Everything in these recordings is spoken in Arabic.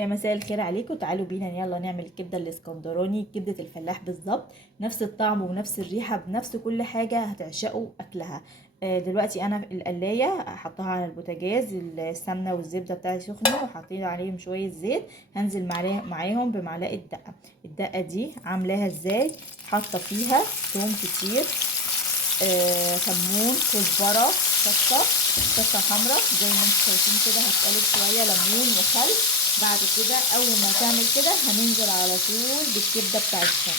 يا مساء الخير عليكم. تعالوا بينا يلا نعمل الكبده الاسكندراني، كبده الفلاح بالظبط، نفس الطعم ونفس الريحه بنفس كل حاجه، هتعشقوا اكلها. دلوقتي انا القلايه حطها على البوتاجاز، السمنه والزبده بتاعتي سخنه وحطيت عليهم شويه زيت. هنزل معاهم بمعلقه دقه. الدقه دي عاملاها ازاي؟ حاطه فيها توم كتير، كمون، كزبره، شطه حمراء زي ما انتم شايفين كده. هتقلب شويه ليمون وخل. بعد كده اول ما تعمل كده هننزل على طول بالكبده بتاعتها.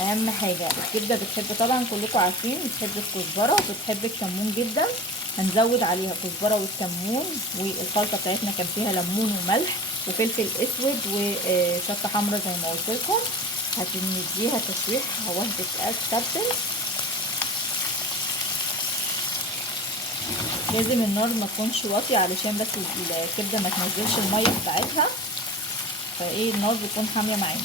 اهم حاجه الكبده بتحب، طبعا كلكم عارفين، بتحب الكزبره وبتحب الكمون جدا. هنزود عليها كزبره والكمون، والخلطه بتاعتنا كان فيها ليمون وملح وفلفل اسود وشطه حمراء زي ما قلت لكم. هتديها تشويح وهتتبل. لازم النار ما تكونش واطيه علشان بس الكبده ما تنزلش الميه بتاعتها، فايه النار بتكون حاميه معانا.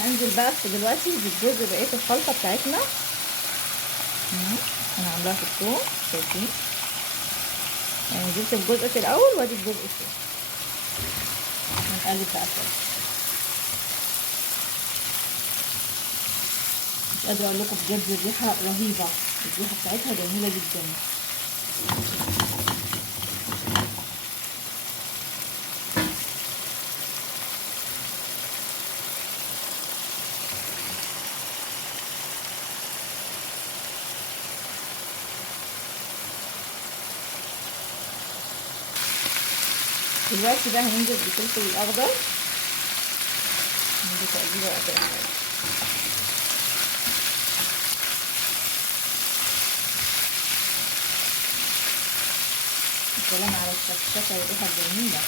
هنزل بقى في دلوقتي بالجزء بقيه الخلطه بتاعتنا. انا عاملاها في الثوم، شايفين؟ يعني نزلت الجزء في الاول وادي الجزء الثاني. هنقلب بقى كده. مش قادره اقول لكم بجد، الريحه رهيبه، الريحه بتاعتها جميله جدا. دلوقتي بقى هننزل بالفلفل الاخضر، ندي تقليبه وقت. السلام على الشكشكه والريحه الجميله.